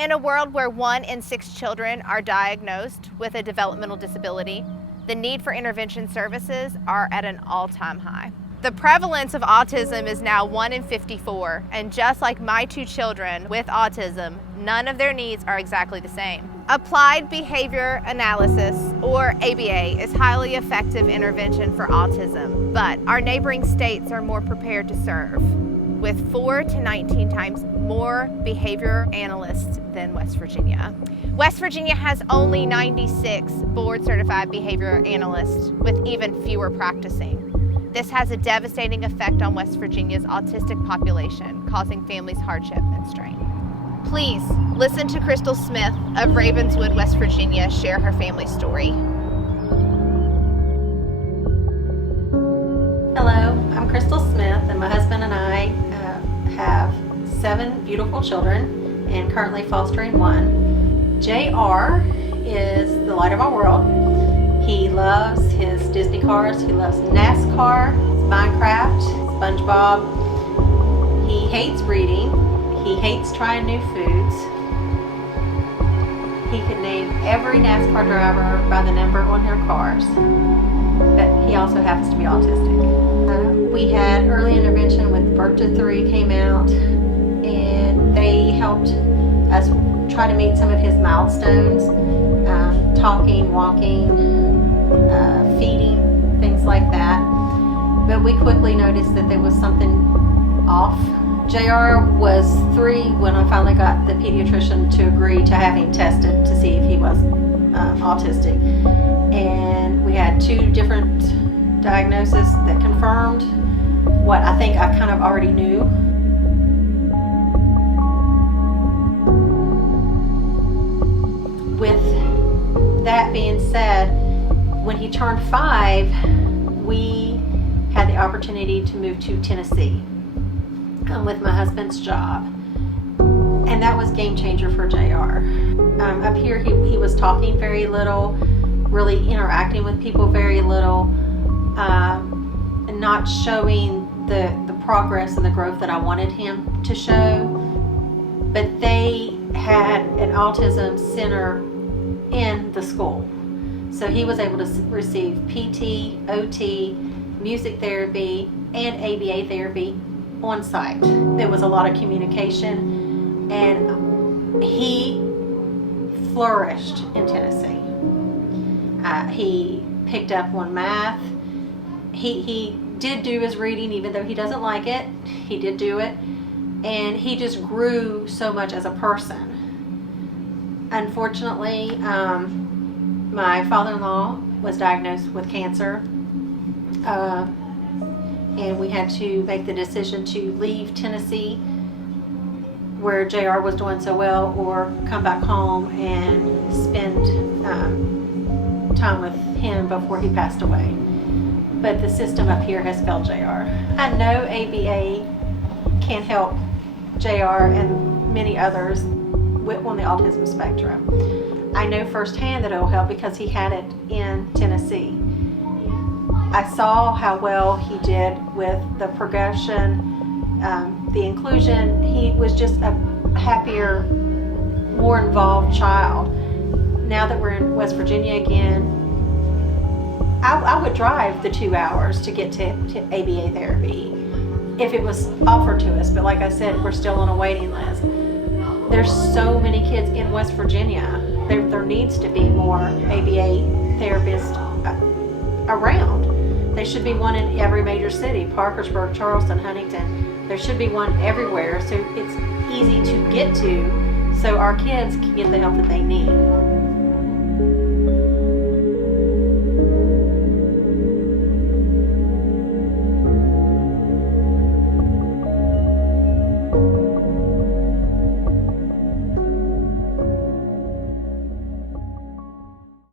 In a world where 1 in 6 children are diagnosed with a developmental disability, the need for intervention services are at an all-time high. The prevalence of autism is now 1 in 54, and just like my 2 children with autism, none of their needs are exactly the same. Applied behavior analysis, or ABA, is highly effective intervention for autism, but our neighboring states are more prepared to serve, with 4 to 19 times more behavior analysts than West Virginia. West Virginia has only 96 board-certified behavior analysts, with even fewer practicing. This has a devastating effect on West Virginia's autistic population, causing families hardship and strain. Please listen to Crystal Smith of Ravenswood, West Virginia, share her family story. Hello, I'm Crystal Smith, and my husband and I have 7 beautiful children and currently fostering 1. JR is the light of our world. He loves his Disney cars, he loves NASCAR, Minecraft, SpongeBob. He hates reading, he hates trying new foods. He could name every NASCAR driver by the number on their cars, but he also happens to be autistic. We had early intervention with Birth to 3 came out, and they helped us try to meet some of his milestones, talking, walking, feeding, things like that. But we quickly noticed that there was something off. JR was 3 when I finally got the pediatrician to agree to have him tested to see if he was autistic. And we had 2 different diagnoses that confirmed what I think I kind of already knew. With that being said, when he turned 5, we had the opportunity to move to Tennessee with my husband's job. And that was game changer for JR. Up here he was talking very little, really interacting with people very little, and not showing the progress and the growth that I wanted him to show. But they had an autism center in the school. So he was able to receive PT, OT, music therapy, and ABA therapy on site. There was a lot of communication, and he flourished in Tennessee. He picked up on math. He did do his reading, even though he doesn't like it. He did do it, and he just grew so much as a person. Unfortunately, my father-in-law was diagnosed with cancer, and we had to make the decision to leave Tennessee, where JR was doing so well, or come back home and spend time with him before he passed away. But the system up here has failed JR. I know ABA can help JR and many others on the autism spectrum. I know firsthand that it will help because he had it in Tennessee. I saw how well he did with the progression, the inclusion. He was just a happier, more involved child. Now that we're in West Virginia again, I would drive the 2 hours to get to ABA therapy if it was offered to us. But like I said, we're still on a waiting list. There's so many kids in West Virginia. There needs to be more ABA therapists around. There should be one in every major city, Parkersburg, Charleston, Huntington. There should be one everywhere, so it's easy to get to, so our kids can get the help that they need.